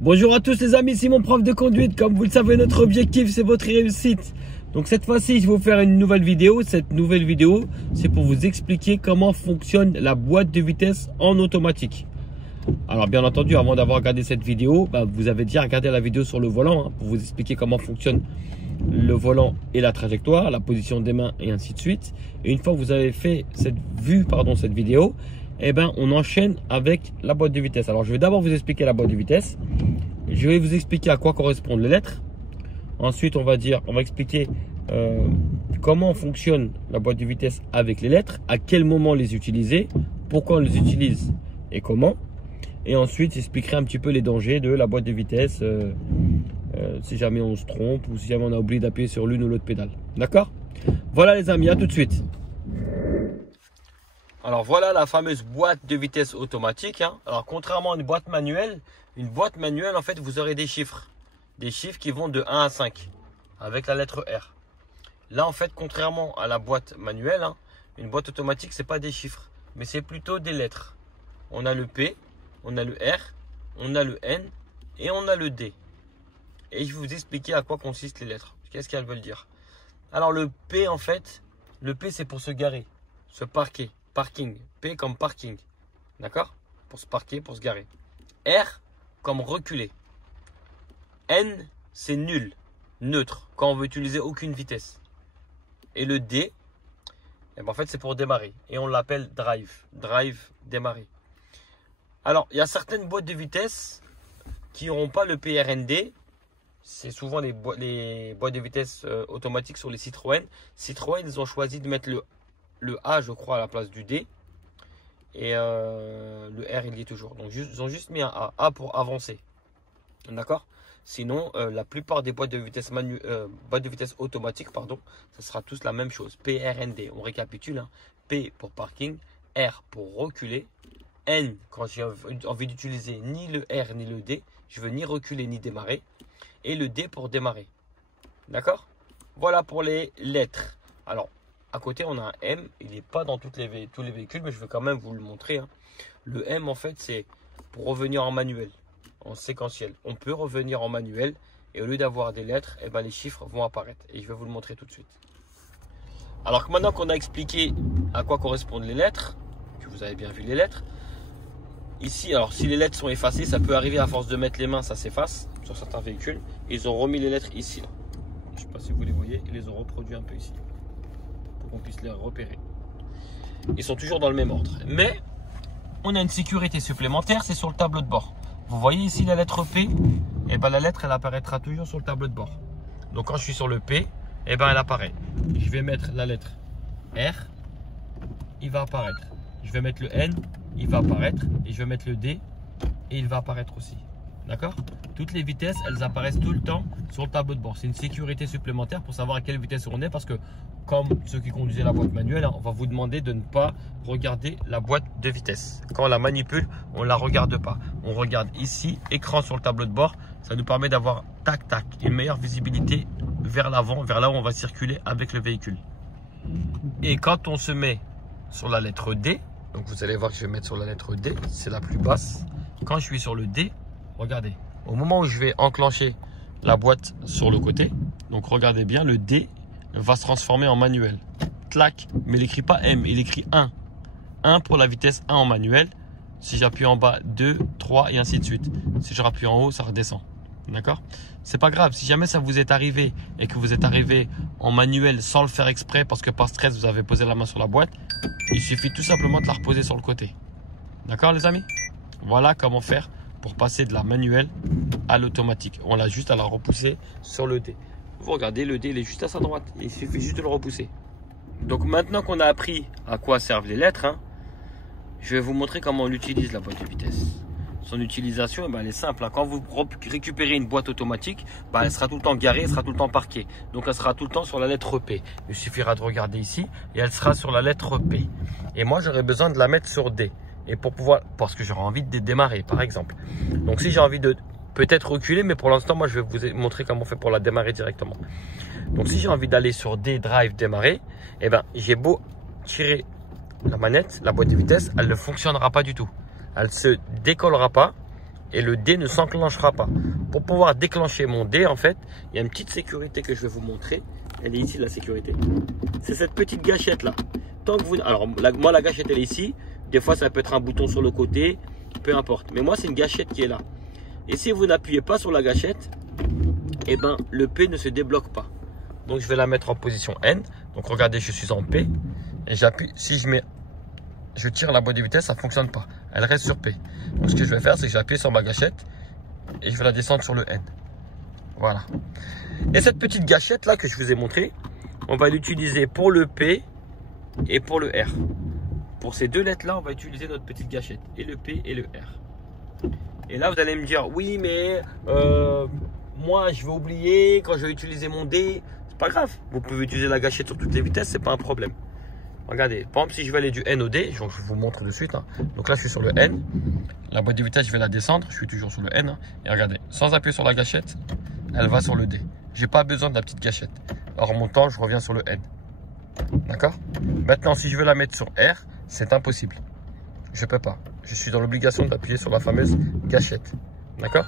Bonjour à tous les amis, c'est mon prof de conduite. Comme vous le savez, notre objectif c'est votre réussite. Donc cette fois-ci, je vais vous faire une nouvelle vidéo. Cette nouvelle vidéo, c'est pour vous expliquer comment fonctionne la boîte de vitesse en automatique. Alors bien entendu, avant d'avoir regardé cette vidéo, vous avez déjà regardé la vidéo sur le volant pour vous expliquer comment fonctionne le volant et la trajectoire, la position des mains et ainsi de suite. Et une fois que vous avez fait cette vidéo, on enchaîne avec la boîte de vitesse. Alors je vais d'abord vous expliquer la boîte de vitesse. Je vais vous expliquer à quoi correspondent les lettres. Ensuite, on va expliquer comment fonctionne la boîte de vitesse avec les lettres, à quel moment les utiliser, pourquoi on les utilise et comment. Et ensuite, j'expliquerai un petit peu les dangers de la boîte de vitesse si jamais on se trompe ou si jamais on a oublié d'appuyer sur l'une ou l'autre pédale. D'accord? Voilà les amis, à tout de suite. Alors voilà la fameuse boîte de vitesse automatique. Alors contrairement à une boîte manuelle en fait vous aurez des chiffres qui vont de 1 à 5 avec la lettre R. Là en fait contrairement à la boîte manuelle, une boîte automatique c'est pas des chiffres mais c'est plutôt des lettres. On a le P, on a le R, on a le N et on a le D. Et je vais vous expliquer à quoi consistent les lettres. Qu'est-ce qu'elles veulent dire? Alors le P en fait, le P c'est pour se garer, se parquer. Parking, P comme parking, d'accord? Pour se parquer, pour se garer. R comme reculer. N c'est nul, neutre, quand on veut utiliser aucune vitesse. Et le D, en fait c'est pour démarrer. Et on l'appelle drive, démarrer. Alors il y a certaines boîtes de vitesse qui n'auront pas le PRND. C'est souvent les boîtes de vitesse automatiques sur les Citroën. Citroën, ils ont choisi de mettre le A, je crois, à la place du D. Et le R, il y est toujours. Donc, ils ont juste mis un A. A pour avancer. D'accord? Sinon, la plupart des boîtes de vitesse, automatiques, ça sera tous la même chose. PRND. On récapitule. P pour parking. R pour reculer. N, quand j'ai envie d'utiliser ni le R ni le D, je veux ni reculer ni démarrer. Et le D pour démarrer. D'accord? Voilà pour les lettres. Alors, à côté, on a un M. Il n'est pas dans tous les véhicules, mais je vais quand même vous le montrer. Le M, en fait, c'est pour revenir en manuel, en séquentiel. On peut revenir en manuel et au lieu d'avoir des lettres, les chiffres vont apparaître. Et je vais vous le montrer tout de suite. Alors que maintenant qu'on a expliqué à quoi correspondent les lettres, que vous avez bien vu les lettres, ici, alors si les lettres sont effacées, ça peut arriver à force de mettre les mains, ça s'efface sur certains véhicules. Ils ont remis les lettres ici. Là. Je ne sais pas si vous les voyez, ils les ont reproduits un peu ici. Pour qu'on puisse les repérer. Ils sont toujours dans le même ordre. Mais on a une sécurité supplémentaire, c'est sur le tableau de bord. Vous voyez ici la lettre P, la lettre elle apparaîtra toujours sur le tableau de bord. Donc quand je suis sur le P, elle apparaît. Je vais mettre la lettre R, il va apparaître. Je vais mettre le N, il va apparaître. Et je vais mettre le D, et il va apparaître aussi. D'accord? Toutes les vitesses, elles apparaissent tout le temps sur le tableau de bord. C'est une sécurité supplémentaire pour savoir à quelle vitesse on est parce que comme ceux qui conduisaient la boîte manuelle, on va vous demander de ne pas regarder la boîte de vitesse. Quand on la manipule, on ne la regarde pas. On regarde ici, écran sur le tableau de bord. Ça nous permet d'avoir une meilleure visibilité vers l'avant, vers là où on va circuler avec le véhicule. Et quand on se met sur la lettre D, donc vous allez voir que je vais mettre sur la lettre D, c'est la plus basse. Quand je suis sur le D, regardez, au moment où je vais enclencher la boîte sur le côté, donc regardez bien, le D va se transformer en manuel. Clac, mais il n'écrit pas M, il écrit 1. 1 pour la vitesse 1 en manuel. Si j'appuie en bas, 2, 3 et ainsi de suite. Si je rappuie en haut, ça redescend. D'accord? C'est pas grave, si jamais ça vous est arrivé et que vous êtes arrivé en manuel sans le faire exprès parce que par stress vous avez posé la main sur la boîte, il suffit tout simplement de la reposer sur le côté. D'accord les amis? Voilà comment faire pour passer de la manuelle à l'automatique. On a juste à la repousser sur le D. Vous regardez, le D il est juste à sa droite. Il suffit juste de le repousser. Donc maintenant qu'on a appris à quoi servent les lettres, je vais vous montrer comment on utilise la boîte de vitesse. Son utilisation, elle est simple. Quand vous récupérez une boîte automatique, elle sera tout le temps garée, elle sera tout le temps parquée. Donc elle sera tout le temps sur la lettre P. Il suffira de regarder ici et elle sera sur la lettre P. Et moi j'aurais besoin de la mettre sur D. Et parce que j'aurais envie de démarrer par exemple. Donc si j'ai envie de peut-être reculer, mais pour l'instant moi je vais vous montrer comment on fait pour la démarrer directement. Donc si j'ai envie d'aller sur D drive démarrer, j'ai beau tirer la manette, la boîte de vitesse, elle ne fonctionnera pas du tout. Elle ne se décollera pas et le D ne s'enclenchera pas. Pour pouvoir déclencher mon D, en fait, il y a une petite sécurité que je vais vous montrer. Elle est ici, la sécurité. C'est cette petite gâchette là. Tant que vous... Alors, moi, la gâchette, elle est ici. Des fois, ça peut être un bouton sur le côté. Peu importe. Mais moi, c'est une gâchette qui est là. Et si vous n'appuyez pas sur la gâchette, eh ben, le P ne se débloque pas. Donc, je vais la mettre en position N. Donc, regardez, je suis en P. Et j'appuie. Si je tire la boîte de vitesse, ça ne fonctionne pas. Elle reste sur P. Donc, ce que je vais faire, c'est que je vais appuyer sur ma gâchette. Et je vais la descendre sur le N. Voilà. Et cette petite gâchette là que je vous ai montré, on va l'utiliser pour le P et pour le R. Pour ces deux lettres là, on va utiliser notre petite gâchette. Et le P et le R. Et là, vous allez me dire, oui, mais moi, je vais oublier quand je vais utiliser mon D. C'est pas grave. Vous pouvez utiliser la gâchette sur toutes les vitesses, c'est pas un problème. Regardez, par exemple, si je vais aller du N au D, je vous montre de suite. Hein. Donc là, je suis sur le N. La boîte de vitesse, je vais la descendre. Je suis toujours sur le N. Hein. Et regardez, sans appuyer sur la gâchette, elle va sur le D. J'ai pas besoin de la petite gâchette. En remontant, je reviens sur le N. D'accord? Maintenant, si je veux la mettre sur R, c'est impossible. Je peux pas. Je suis dans l'obligation d'appuyer sur la fameuse gâchette. D'accord?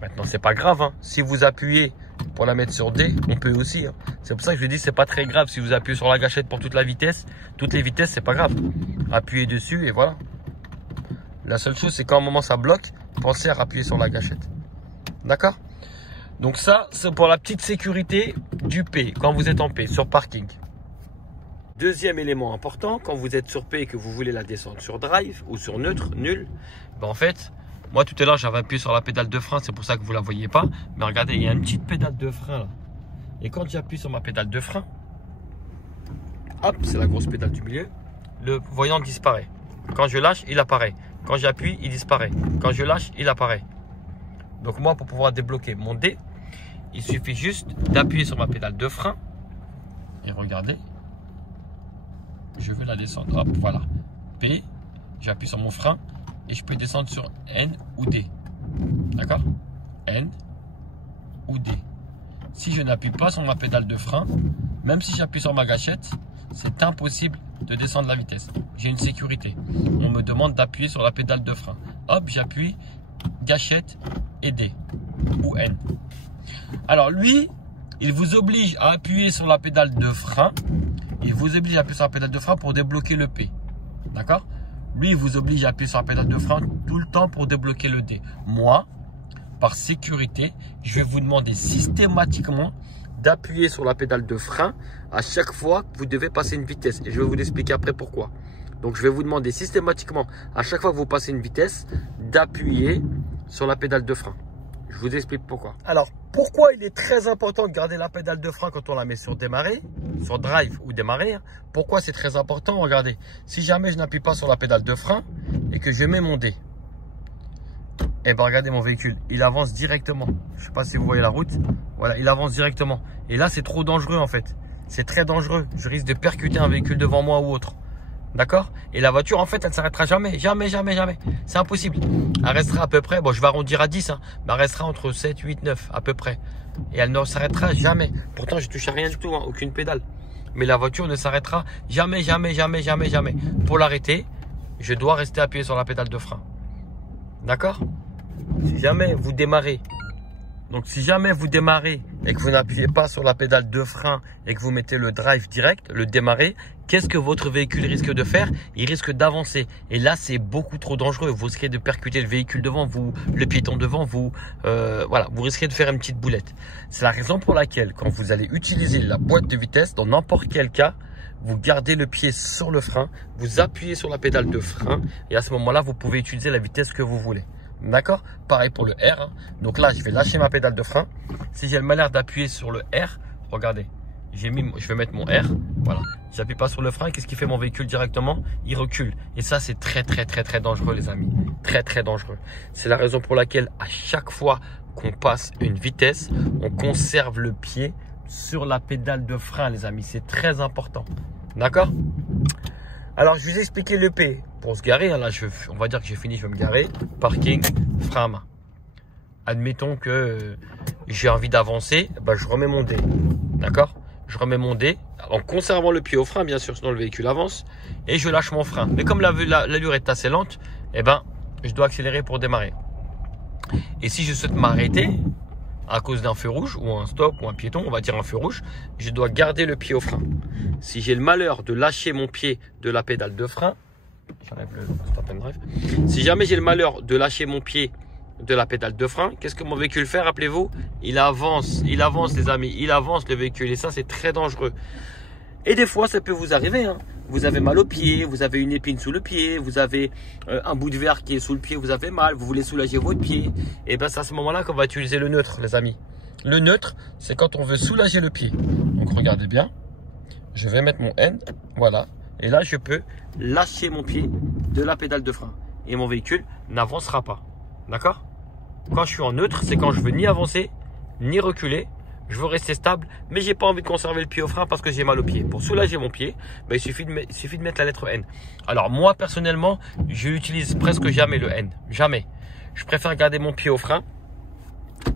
Maintenant, c'est pas grave. Hein. Si vous appuyez pour la mettre sur D, on peut aussi. Hein. C'est pour ça que je dis c'est pas très grave si vous appuyez sur la gâchette pour toute la vitesse. Toutes les vitesses, c'est pas grave. Appuyez dessus et voilà. La seule chose, c'est qu'à un moment ça bloque, pensez à appuyer sur la gâchette. D'accord? Donc ça, c'est pour la petite sécurité du P, quand vous êtes en P, sur parking. Deuxième élément important, quand vous êtes sur P et que vous voulez la descendre sur drive ou sur neutre, nul, ben en fait, moi tout à l'heure j'avais appuyé sur la pédale de frein, c'est pour ça que vous ne la voyez pas. Mais regardez, il y a une petite pédale de frein là. Et quand j'appuie sur ma pédale de frein, hop, c'est la grosse pédale du milieu, le voyant disparaît. Quand je lâche, il apparaît. Quand j'appuie, il disparaît. Quand je lâche, il apparaît. Donc moi, pour pouvoir débloquer mon D, il suffit juste d'appuyer sur ma pédale de frein. Et regardez, je veux la descendre. Hop, voilà. P, j'appuie sur mon frein et je peux descendre sur N ou D. D'accord? N ou D. Si je n'appuie pas sur ma pédale de frein, même si j'appuie sur ma gâchette, c'est impossible de descendre la vitesse. J'ai une sécurité. On me demande d'appuyer sur la pédale de frein. Hop, j'appuie, gâchette et D ou N. Alors lui, il vous oblige à appuyer sur la pédale de frein. Il vous oblige à appuyer sur la pédale de frein pour débloquer le P. D'accord? Lui, il vous oblige à appuyer sur la pédale de frein tout le temps pour débloquer le D. Moi, par sécurité, je vais vous demander systématiquement d'appuyer sur la pédale de frein à chaque fois que vous devez passer une vitesse. Et je vais vous expliquer après pourquoi. Donc, je vais vous demander systématiquement, à chaque fois que vous passez une vitesse, d'appuyer sur la pédale de frein. Je vous explique pourquoi. Alors, pourquoi il est très important de garder la pédale de frein quand on la met sur démarrer, sur drive ou démarrer? Pourquoi c'est très important? Regardez, si jamais je n'appuie pas sur la pédale de frein et que je mets mon D, et bien regardez mon véhicule, il avance directement. Je ne sais pas si vous voyez la route. Voilà, il avance directement. Et là, c'est trop dangereux en fait. C'est très dangereux. Je risque de percuter un véhicule devant moi ou autre. D'accord? Et la voiture, en fait, elle ne s'arrêtera jamais. Jamais, jamais, jamais. C'est impossible. Elle restera à peu près, bon, je vais arrondir à 10, hein, mais elle restera entre 7, 8, 9 à peu près. Et elle ne s'arrêtera jamais. Pourtant, je ne touche à rien du tout, hein, aucune pédale. Mais la voiture ne s'arrêtera jamais, jamais, jamais, jamais, jamais. Pour l'arrêter, je dois rester appuyé sur la pédale de frein. D'accord? Si jamais vous démarrez, donc si jamais vous démarrez et que vous n'appuyez pas sur la pédale de frein et que vous mettez le drive direct, le démarrer, qu'est-ce que votre véhicule risque de faire? Il risque d'avancer. Et là, c'est beaucoup trop dangereux. Vous risquez de percuter le véhicule devant vous, le piéton devant vous. Voilà, vous risquez de faire une petite boulette. C'est la raison pour laquelle, quand vous allez utiliser la boîte de vitesse, dans n'importe quel cas, vous gardez le pied sur le frein, vous appuyez sur la pédale de frein et à ce moment-là, vous pouvez utiliser la vitesse que vous voulez. D'accord? Pareil pour le R. Hein. Donc là, je vais lâcher ma pédale de frein. Si j'ai le malheur d'appuyer sur le R, regardez, je vais mettre mon R. Voilà. J'appuie pas sur le frein. Qu'est-ce qui fait mon véhicule directement? Il recule. Et ça, c'est très, très, très, très dangereux, les amis. Très, très dangereux. C'est la raison pour laquelle, à chaque fois qu'on passe une vitesse, on conserve le pied sur la pédale de frein, les amis. C'est très important. D'accord? Alors, je vous ai expliqué le P. Pour se garer, hein, là, on va dire que j'ai fini, je vais me garer. Parking, frein à main. Admettons que j'ai envie d'avancer, ben, je remets mon D. D'accord? Je remets mon D en conservant le pied au frein, bien sûr, sinon le véhicule avance. Et je lâche mon frein. Mais comme l'allure est assez lente, eh ben, je dois accélérer pour démarrer. Et si je souhaite m'arrêter à cause d'un feu rouge ou un stop ou un piéton, on va dire un feu rouge, je dois garder le pied au frein. Si j'ai le malheur de lâcher mon pied de la pédale de frein, j'enlève le stop and drive. Si jamais j'ai le malheur de lâcher mon pied de la pédale de frein, qu'est-ce que mon véhicule fait? Rappelez-vous, il avance les amis, il avance le véhicule et ça c'est très dangereux. Et des fois ça peut vous arriver, hein. Vous avez mal au pied, vous avez une épine sous le pied, vous avez un bout de verre qui est sous le pied, vous avez mal, vous voulez soulager votre pied. Et bien c'est à ce moment-là qu'on va utiliser le neutre, les amis. Le neutre, c'est quand on veut soulager le pied. Donc regardez bien, je vais mettre mon N, voilà. Et là je peux lâcher mon pied de la pédale de frein. Et mon véhicule n'avancera pas. D'accord? Quand je suis en neutre, c'est quand je veux ni avancer, ni reculer. Je veux rester stable, mais j'ai pas envie de conserver le pied au frein parce que j'ai mal au pied. Pour soulager mon pied, ben, il suffit de mettre la lettre N. Alors moi, personnellement, je n'utilise presque jamais le N. Jamais. Je préfère garder mon pied au frein,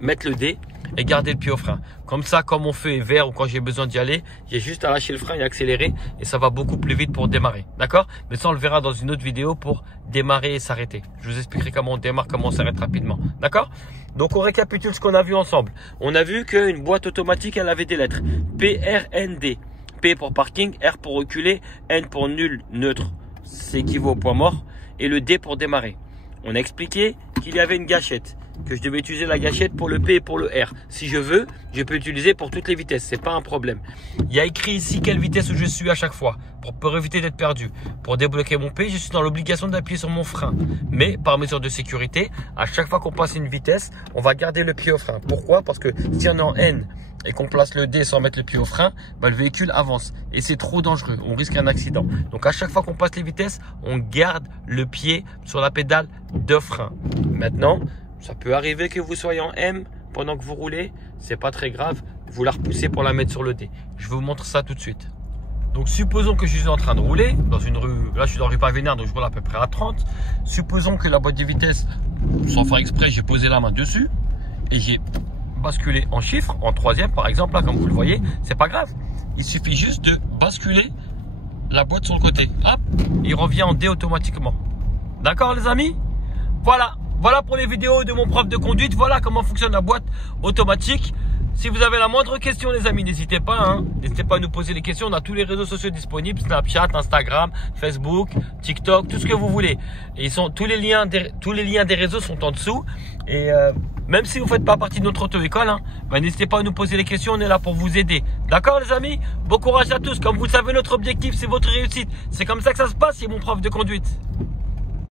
mettre le D et garder le pied au frein. Comme ça, quand mon feu est vert ou quand j'ai besoin d'y aller, j'ai juste à lâcher le frein et accélérer et ça va beaucoup plus vite pour démarrer. D'accord? Mais ça, on le verra dans une autre vidéo pour démarrer et s'arrêter. Je vous expliquerai comment on démarre, comment on s'arrête rapidement. D'accord? Donc, on récapitule ce qu'on a vu ensemble. On a vu qu'une boîte automatique, elle avait des lettres P, R, N, D. P pour parking, R pour reculer, N pour nul, neutre, c'est équivaut au point mort, et le D pour démarrer. On a expliqué qu'il y avait une gâchette, que je devais utiliser la gâchette pour le P et pour le R. Si je veux, je peux l'utiliser pour toutes les vitesses, c'est pas un problème. Il y a écrit ici quelle vitesse je suis à chaque fois, pour éviter d'être perdu. Pour débloquer mon P, je suis dans l'obligation d'appuyer sur mon frein. Mais par mesure de sécurité, à chaque fois qu'on passe une vitesse, on va garder le pied au frein. Pourquoi? Parce que si on est en N et qu'on place le D sans mettre le pied au frein, bah, le véhicule avance. Et c'est trop dangereux, on risque un accident. Donc à chaque fois qu'on passe les vitesses, on garde le pied sur la pédale de frein. Maintenant, ça peut arriver que vous soyez en M pendant que vous roulez, c'est pas très grave, vous la repoussez pour la mettre sur le D. Je vous montre ça tout de suite. Donc supposons que je suis en train de rouler dans une rue, là je suis dans la rue Pavénère, donc je roule à peu près à 30. Supposons que la boîte de vitesse, sans faire exprès, j'ai posé la main dessus et j'ai basculé en chiffre, en troisième par exemple, là comme vous le voyez, c'est pas grave. Il suffit juste de basculer la boîte sur le côté. Hop, il revient en D automatiquement. D'accord les amis? Voilà pour les vidéos de mon prof de conduite. Voilà comment fonctionne la boîte automatique. Si vous avez la moindre question les amis, n'hésitez pas. N'hésitez pas à nous poser les questions. On a tous les réseaux sociaux disponibles. Snapchat, Instagram, Facebook, TikTok, tout ce que vous voulez. Et tous les liens des réseaux sont en dessous. Et même si vous ne faites pas partie de notre auto-école, n'hésitez pas à nous poser les questions. On est là pour vous aider. D'accord les amis? Bon courage à tous. Comme vous le savez, notre objectif c'est votre réussite. C'est comme ça que ça se passe, c'est mon prof de conduite.